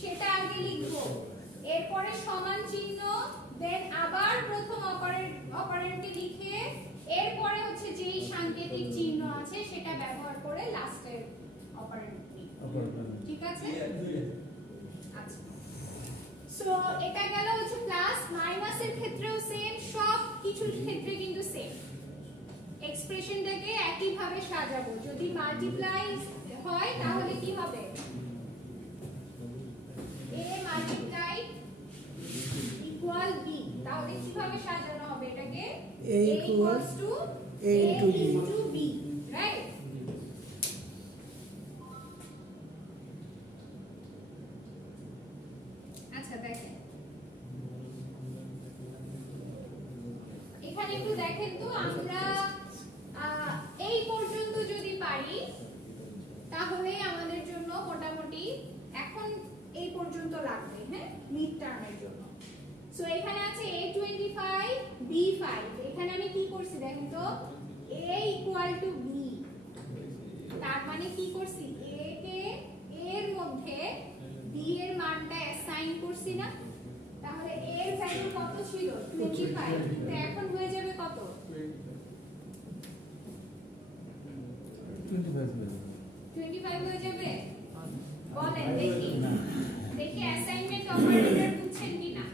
সেটা আগে লিখব, এরপরে সমান চিহ্ন, দেন আবার প্রথম অপারেন্টকে লিখে এরপরে হচ্ছে যেই সাংকেতিক চিহ্ন আছে সেটা ব্যবহার করে লাস্টের অপারেন্ট লিখব, ঠিক আছে? আচ্ছা সো এটা গেল হচ্ছে প্লাস, মাইনাসের ক্ষেত্রেও সেম, সব কিছুর ক্ষেত্রে কিন্তু সেম। এক্সপ্রেশনটাকে একই ভাবে সাজাবো। যদি মাল্টিপ্লাই হয় তাহলে কি হবে? a multiply equal b। তাহলে কিভাবে সাজানো হবে এটাকে? a equals to a into b, right? আচ্ছা দেখেন এখানে একটু দেখেন তো, আমরা এই পর্যন্ত যদি পারি তাহলে আমাদের জন্য মোটামুটি এখন এই পর্যন্ত লাগবে, হ্যাঁ, মিড টার্মের জন্য। সো এখানে আছে a25 b5। এখানে আমি কি করছি দেখেন তো, a ইকুয়াল টু b, তার মানে কি করছি, a কে এর মধ্যে b এর মানটা অ্যাসাইন করছি না? তাহলে a এর ভ্যালু কত ছিল? 25। তো এখন হয়ে যাবে কত? 25 হয়ে যাবে। বলেন দেখি, দেখি অ্যাসাইনমেন্ট অপারেটর বুঝছেন কিনা?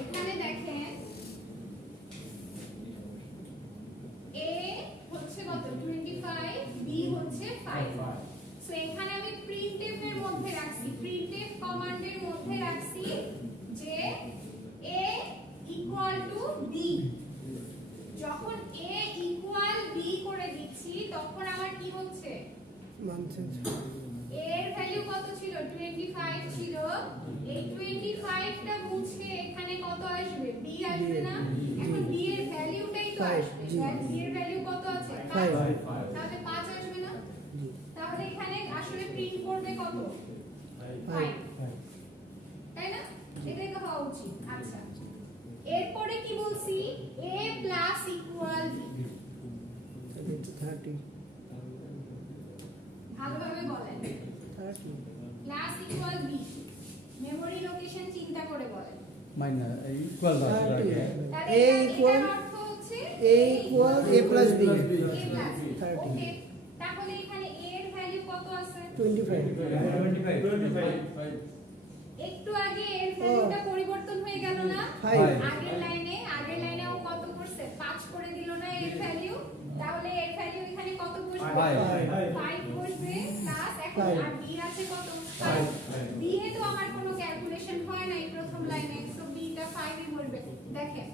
এখানে দেখেন a হচ্ছে কত? 25, b হচ্ছে 5। সো এখানে আমি প্রিন্টএফ এর মধ্যে রাখছি, প্রিন্টএফ কমান্ডের মধ্যে রাখছি যে a ইকুয়াল টু b। যখন a ইকুয়াল b করে দিচ্ছি তখন আমার কি হচ্ছে? মান চেঞ্জ। a এর ভ্যালু কত ছিল? 25 ছিল। এই 25 টা মুছে এখানে কত আসবে? b আসবে না? এখন b এর ভ্যালুটাই তো আসবে। b এর ভ্যালু কত আছে? 5। তাহলে 5 আসবে না? তাহলে এখানে আসলে প্রিন্ট করবে কত? 5, তাই না? এটাই তো হওয়া উচিত। আচ্ছা এরপরে কি বলছি? a plus equal b। 30 ভালোভাবে বলেন। 30 plus equal b, memory location চিন্তা করে বলেন। মাইনাস ইকুয়াল আছে আগে। তাহলে a এটার equal অর্থ হচ্ছে a equal a plus b। a plus 30 ওকে, তাহলে এখানে a এর ভ্যালু কত আছে? 25 একটু আগে এর ভ্যালুটা পরিবর্তন হয়ে গেল না? 5 আগের লাইনে ও কত করছে? 5 করে দিল না এর ভ্যালু? তাহলে এর ভ্যালু এখানে কত বসবে? 5 বসবে প্লাস এখন আর b আছে কত? 5। b এ তো আমার কোনো ক্যালকুলেশন হয় নাই প্রথম লাইনে, সো b টা 5 ই বসবে। দেখেন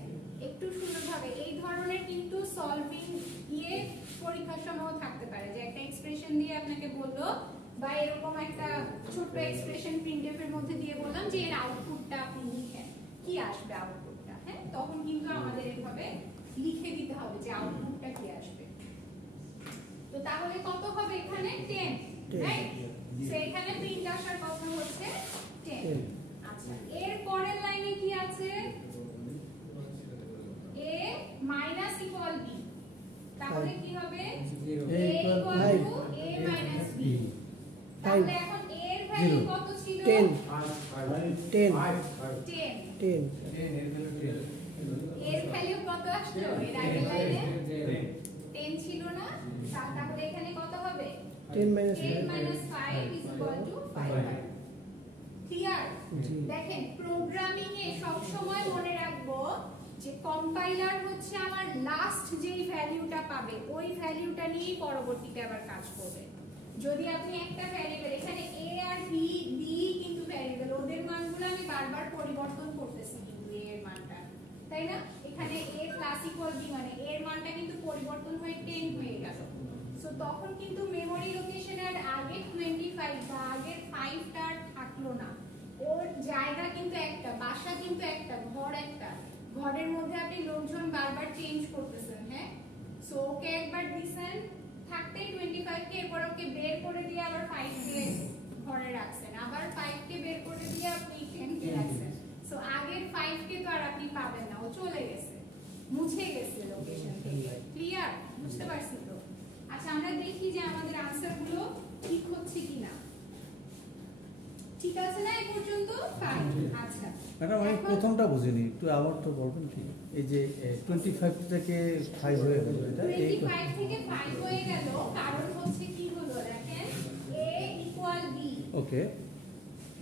একটু সুন্দরভাবে এই ধরনের কিন্তু সলভিং পরীক্ষার সময়ও থাকতে পারে যে একটা এক্সপ্রেশন দিয়ে আপনাকে বললো বা এরকম একটা ছোট এক্সপ্রেশন প্রিন্টএফ এর মধ্যে দিয়ে বললাম যে এর আউটপুটটা আপনি লিখেন, কি আসবে আউটপুটটা, হ্যাঁ, তখন কিন্তু আমাদের এভাবে লিখে দিতে হবে যে আউটপুটটা কি আসবে। তো তাহলে কত হবে এখানে? 10, রাইট? সো এখানে প্রিন্ট আসার কথা হচ্ছে 10। আচ্ছা এর পরের লাইনে কি আছে? a minus equal b। তাহলে কি হবে? a equal to a minus b। তাহলে এখন a এর ভ্যালু কত ছিল? 10 এর ভ্যালু কত আসলো? এর আগের লাইনে 10 ছিল না? তাহলে এখানে কত হবে? 10 minus 5 is equal to 5। Clear? দেখেন প্রোগ্রামিং এ সব সময় মনে রাখবো যে কম্পাইলার হচ্ছে আমার লাস্ট যেই ভ্যালুটা পাবে ওই ভ্যালুটা নিয়েই পরবর্তীতে আবার কাজ করবে। যদি আপনি একটা ভ্যারিয়েবল এখানে a আর b কিন্তু ভ্যারিয়েবল, ওদের মানগুলো আমি বারবার পরিবর্তন করতেছি কিন্তু a এর মানটা, তাই না? এখানে a প্লাস ইকুয়াল b মানে a এর মানটা কিন্তু পরিবর্তন হয়ে 10 হয়ে গেল। সো তখন কিন্তু মেমরি লোকেশনের আগে 25 বা আগের 5 টা থাকলো না, ওর জায়গা কিন্তু একটা, বাসা কিন্তু একটা, ঘর একটা, ঘরের মধ্যে আপনি লোকজন বারবার চেঞ্জ করতেছেন, হ্যাঁ। সো ওকে একবার দিবেন থাকতে 25 কে, এরপর ওকে বের করে দিয়ে আবার 5 কে ঘরে রাখছেন, আবার 5 কে বের করে দিয়ে আপনি 10 কে রাখছেন। সো আগের 5 কে তো আর আপনি পাবেন না, ও চলে গেছে, মুছে গেছে লোকেশন থেকে। ক্লিয়ার? বুঝতে পারছেন তো? আচ্ছা আমরা দেখি যে আমাদের আনসার গুলো ঠিক হচ্ছে কিনা। ঠিক আছে না এই পর্যন্ত? ফাইন। আচ্ছা ম্যাডাম আমি প্রথমটা বুঝিনি, একটু আবার তো বলবেন কি? এই যে 25 থেকে 5 হয়ে গেল, এটা 25 থেকে 5 হয়ে গেল কারণ হচ্ছে কি হলো দেখেন a ইকুয়াল b। ওকে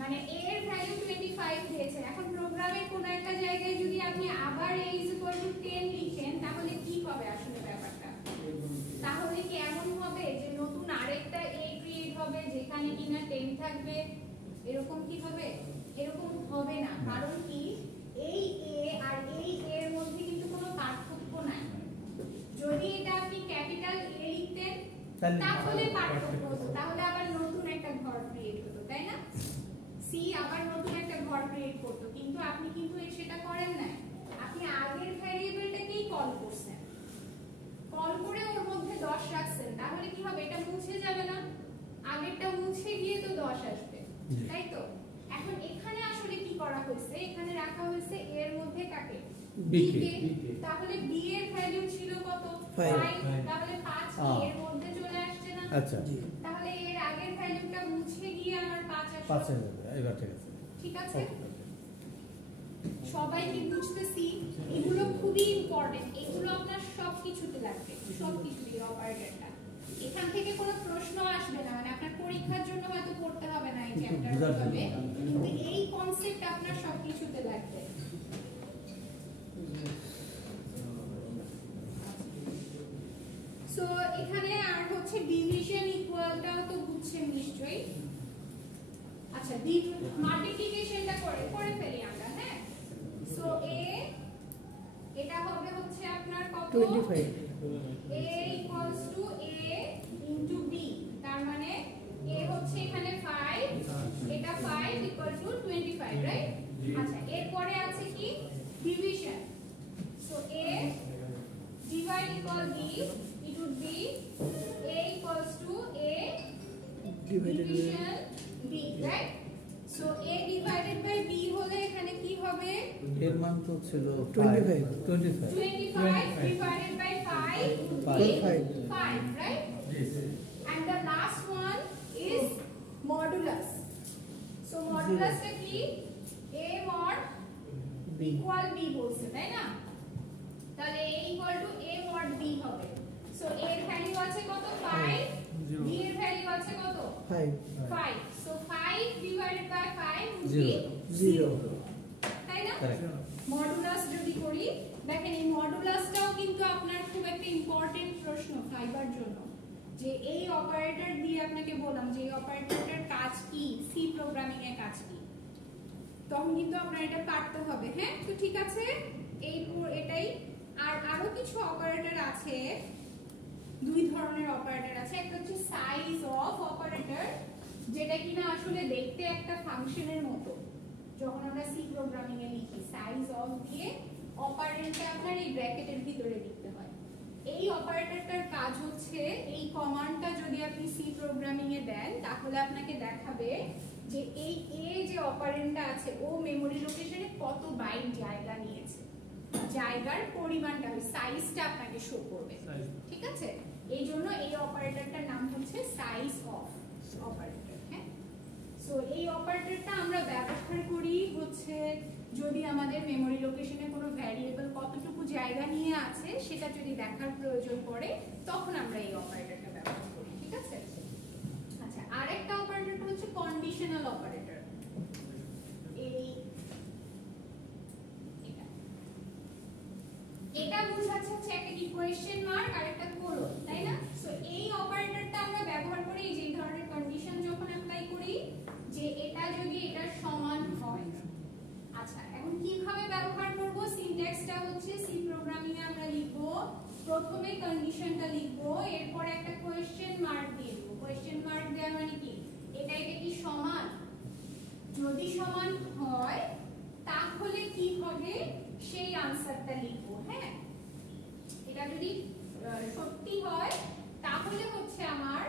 মানে a এর ভ্যালু 25 দিয়েছে। এখন প্রোগ্রামের কোন একটা জায়গায় যদি আপনি আবার a = 10 লিখেন তাহলে কি হবে আসলে ব্যাপারটা? তাহলে কি এমন হবে যে নতুন আরেকটা a ক্রিয়েট হবে যেখানে কিনা 10 থাকবে? এরকম কি হবে? এরকম হবে না। কারণ কি এই a আর এই a এর মধ্যে কিন্তু কোনো পার্থক্য নাই। যদি এটা আপনি ক্যাপিটাল A লিখতেন তাহলে পার্থক্য হতো, তাহলে আবার নতুন একটা ঘর ক্রিয়েট হতো, তাই না? সি আবার নতুন একটা ঘর ক্রিয়েট করতো, কিন্তু আপনি কিন্তু সেটা করেন না। আপনি আগের ভ্যারিয়েবলটাকেই কল করছেন, কল করে ওর মধ্যে 10 রাখছেন, তাহলে কি হবে? এটা মুছে যাবে না? আগেরটা মুছে গিয়ে তো 10 আসবে, তাই তো? এখন এখানে আসলে কি করা হয়েছে? এখানে রাখা হয়েছে a এর মধ্যে কাকে? b কে। তাহলে b এর ভ্যালু ছিল কত? 5। তাহলে 5 এর মধ্যে চলে আসছে না? আচ্ছা, তাহলে এর আগের ভ্যালুটা মুছে গিয়ে আমার 5 আসবে। 5 হয়ে যাবে। এবার ঠিক আছে, ঠিক আছে? সবাই কি বুঝতেছি? এগুলো খুবই ইম্পর্টেন্ট, এগুলো আপনার সবকিছুতে লাগবে, সবকিছুতে অপারেটরটা। এখান থেকে কোনো প্রশ্ন আসবে না, মানে আপনার পরীক্ষার জন্য হয়তো পড়তে হবে না এই চ্যাপ্টারটা হবে, কিন্তু এই কনসেপ্ট আপনার সবকিছুতে লাগবে। সো এখানে আর হচ্ছে ডিভিশন ইকুয়ালটাও তো বুঝছেন নিশ্চয়ই। আচ্ছা, মাল্টিপ্লিকেশনটা করে ফেলি আমরা, হ্যাঁ? সো a এটা হবে হচ্ছে আপনার কত? 25। a = a into b, তার মানে a হচ্ছে এখানে 5, এটা 5 = 25, রাইট? আচ্ছা, এরপরে আছে কি? Division. So a divide equal b, it would be a = a division b, right? So a divided by b হলে এখানে কি হবে? এর মান তো ছিল 25 divided by 5 would be 5, right? And the last one is modulus. So modulus টা কি? a mod equal b বলছে, তাই না? তাহলে a = a mod b হবে। সো a এর ভ্যালু আছে কত? 5, b এর ভ্যালু আছে কত? 5। So 5 divided by 5 would be 0, তাই না? মডুলাস যদি করি, দেখেন এই মডুলাসটাও কিন্তু আপনার খুব একটা ইম্পর্টেন্ট প্রশ্ন ফাইবার জন্য, যে এই অপারেটর দিয়ে আপনাকে বললাম যে এই অপারেটরটার কাজ কি, সি প্রোগ্রামিং এর কাজ কি, তখন কিন্তু আপনার এটা কাটতে হবে। হ্যাঁ, তো ঠিক আছে, এটাই। আর আরো কিছু অপারেটর আছে, দুই ধরনের অপারেটর আছে। একটা হচ্ছে সাইজ অফ অপারেটর, যেটা কিনা আসলে দেখতে একটা ফাংশনের মতো। যখন আমরা সি প্রোগ্রামিং এ লিখি, সাইজ অফ দিয়ে অপারেটরটা আপনার এই ব্র্যাকেটের ভিতরে লিখতে হয়। এই অপারেটরটার কাজ হচ্ছে, এই কমান্ডটা যদি আপনি সি প্রোগ্রামিং এ দেন তাহলে আপনাকে দেখাবে যে এই এ যে অপারেন্ডটা আছে ও মেমরি লোকেশনে কত বাইট জায়গা নিয়েছে, জায়গার পরিমাণটা, সাইজটা আপনাকে শো করবে। ঠিক আছে, এই জন্য এই অপারেটরটার নাম হচ্ছে সাইজ অফ অপারেটর। হ্যাঁ, সো এই অপারেটরটা আমরা ব্যবহার করি হচ্ছে যদি আমাদের মেমরি লোকেশনে কোনো ভ্যারিয়েবল কতটুকু জায়গা নিয়ে আছে সেটা যদি দেখার প্রয়োজন পড়ে, তখন আমরা এই অপারেটরটা ব্যবহার করি। ঠিক আছে? আচ্ছা, আরেকটা অপারেটর হচ্ছে কন্ডিশনাল অপারেটর। এটা বোঝাচ্ছে হচ্ছে একটা কি কোয়েশ্চেন মার্ক আর একটা কোলন, তাই না? সো এই অপারেটরটা আমরা ব্যবহার করি যে ধরনের কন্ডিশন যখন অ্যাপ্লাই করি, যে এটা যদি এটার সমান হয়। আচ্ছা, এখন কিভাবে ব্যবহার করব? সিনট্যাক্সটা হচ্ছে সি প্রোগ্রামিং এ আমরা লিখব, প্রথমে কন্ডিশনটা লিখব, এরপর একটা কোয়েশ্চেন মার্ক দিয়ে দেব। কোয়েশ্চেন মার্ক দেওয়া মানে কি, এটা কি সমান? যদি সমান হয় তাহলে কি হবে সেই আনসারটা লিখব। হ্যাঁ, এটা যদি সত্যি হয় তাহলে হচ্ছে আমার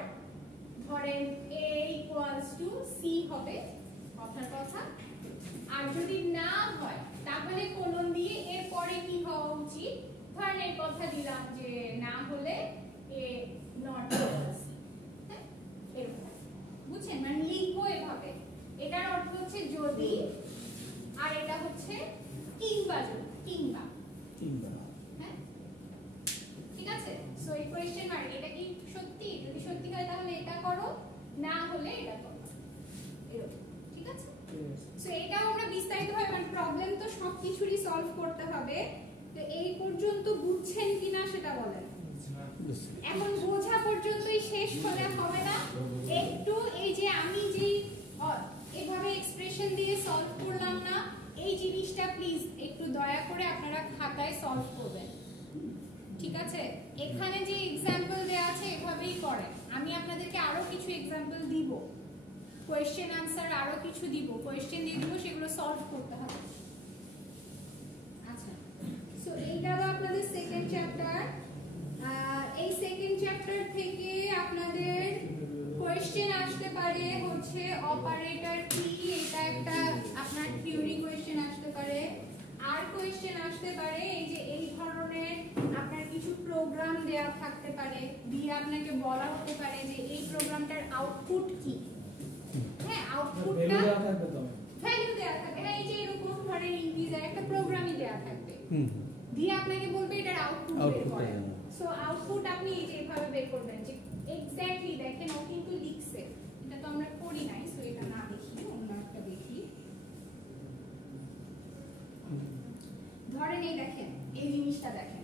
ধরেন a = c হবে, কথার কথা। আর যদি না হয় তাহলে কোলন দিয়ে এর পরে কি হওয়া উচিত, ধরেন এই কথা দিলাম যে না হলে a not equal c। হ্যাঁ, এরকম বুঝছেন? মানে লিখবো এভাবে। এটার অর্থ হচ্ছে যদি, আর এটা হচ্ছে কিংবা, যদি কিংবা। হ্যাঁ, ঠিক আছে? সো এই কোয়েশ্চেন মার্ক, এটা কি সত্যি? যদি সত্যি হয় তাহলে এটা করো, না হলে এটা করো, এরকম। ঠিক আছে? প্রবলেম তো সবকিছুরই সলভ করতে হবে। তো এই পর্যন্ত বুঝছেন কিনা সেটা বলেন। এখন বোঝা পর্যন্তই শেষ হলে হবে না, একটু এই যে আমি যে এভাবে এক্সপ্রেশন দিয়ে সলভ করলাম না, এই জিনিসটা প্লিজ একটু দয়া করে আপনারা খাতায় সলভ করবেন, ঠিক আছে? এখানে যে এক্সাম্পল দেয়া আছে এভাবেই করেন। আমি আপনাদেরকে আরো কিছু এক্সাম্পল দিব, কোয়েশ্চেন আনসার আরো কিছু দিব, কোয়েশ্চেন দিয়ে দিব, সেগুলো সলভ করতে হবে। আচ্ছা, সো এই গেল আপনাদের সেকেন্ড চ্যাপ্টার। এই সেকেন্ড চ্যাপ্টার থেকে আপনাদের কোয়েশ্চেন আসতে পারে হচ্ছে অপারেটর কি, এটা একটা আপনার থিওরি কোয়েশ্চেন আসতে পারে। আর কোয়েশ্চেন আসতে পারে এই যে এই ধরনের আপনার কিছু প্রোগ্রাম দেয়া থাকতে পারে, দিয়ে আপনাকে বলা হতে পারে যে এই প্রোগ্রামটার আউটপুট কি। হ্যাঁ, আউটপুটটা ভ্যালু দেয়া থাকবে। হ্যাঁ, এই যে এরকম ধরেন ইন্টিজার একটা প্রোগ্রামই দেয়া থাকবে, দিয়ে আপনাকে বলবে এটার আউটপুট বের করেন। সো আউটপুট আপনি এই যে এভাবে বের করবেন যে এক্স্যাক্টলি দেখেন ও কিন্তু লিখছে, এটা তো আমরা করি নাই, সো এটা না দেখি অন্য একটা দেখি। ধরেন এই দেখেন এই জিনিসটা দেখেন,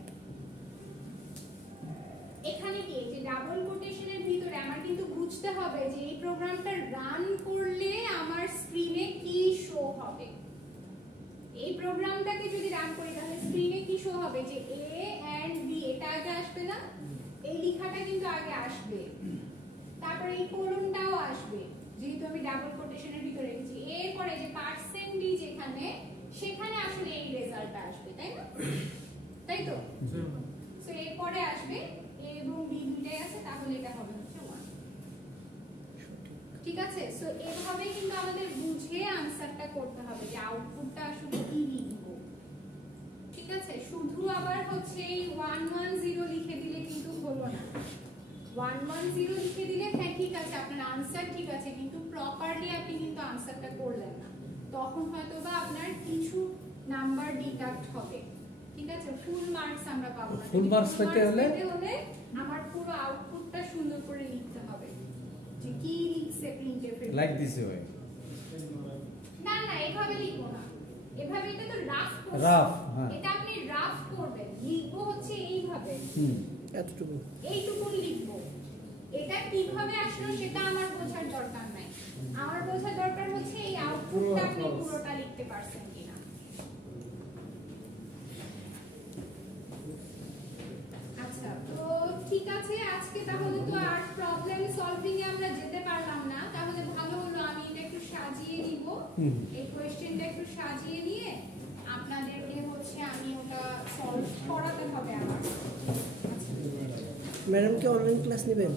এখানে কি যে ডাবল কোটেশনের ভিতরে আমার কিন্তু বুঝতে হবে যে এই প্রোগ্রামটা রান করলে আমার স্ক্রিনে কি শো হবে। এই প্রোগ্রামটাকে যদি রান করি তাহলে স্ক্রিনে কি শো হবে, যে এ এন্ড বি এটা আগে আসবে না, এই লেখাটা কিন্তু আগে আসবে, তারপরে এই কোলনটাও আসবে যেহেতু আমি ডাবল কোটেশনের ভিতরে রেখেছি। এরপরে যে পার্সেন্টেজ যেখানে, সেখানে আসলে এই রেজাল্টটা আসবে, তাই না? তাই তো? সো এরপরে আসবে এ এবং বি দুইটাই আছে, তাহলে এটা হবে হচ্ছে 1, ঠিক আছে? সো এভাবে কিন্তু আমাদের বুঝে আনসারটা করতে হবে যে আউটপুটটা আসলে কি লিখব, ঠিক আছে? শুধু আবার হচ্ছে এই 110 লিখে দিলে কিন্তু হলো না। 110 লিখে দিলে হ্যাঁ ঠিক আছে, আপনার আনসার ঠিক আছে, কিন্তু প্রপারলি আপনি কিন্তু আনসারটা করলেন না, তখন হয়তোবা আপনার কিছু নাম্বার ডিডাক্ট হবে, ঠিক আছে? ফুল মার্কস আমরা পাবো না। ফুল মার্কস পেতে হলে আমার পুরো আউটপুটটা সুন্দর করে লিখতে হবে, যে কি লিখছে প্রিন্টএফ এর লাইক দিস ওয়ে। না না, এভাবে লিখবো না, এভাবে এটা তো রাফ করব, রাফ, হ্যাঁ, এটা আপনি রাফ করবেন, লিখবো হচ্ছে এইভাবে, এতটুকু এইটুকু লিখবো। এটা কিভাবে আসলো সেটা আমার বোঝার দরকার নাই, আমার বোঝার দরকার হচ্ছে এই আউটপুটটা আপনি পুরোটা লিখতে পারছেন কিনা। আচ্ছা, তো ঠিক আছে, আজকে তাহলে তো আর প্রবলেম সলভিং এ আমরা যেতে পারলাম না, তাহলে ভালো হলো আমি এটা একটু সাজিয়ে নিব, এই কোশ্চেনটা একটু সাজিয়ে নিয়ে আপনাদেরকে হচ্ছে আমি ওটা সলভ করাতে হবে আমার। ম্যাডাম কি অনলাইন ক্লাস নেবেন?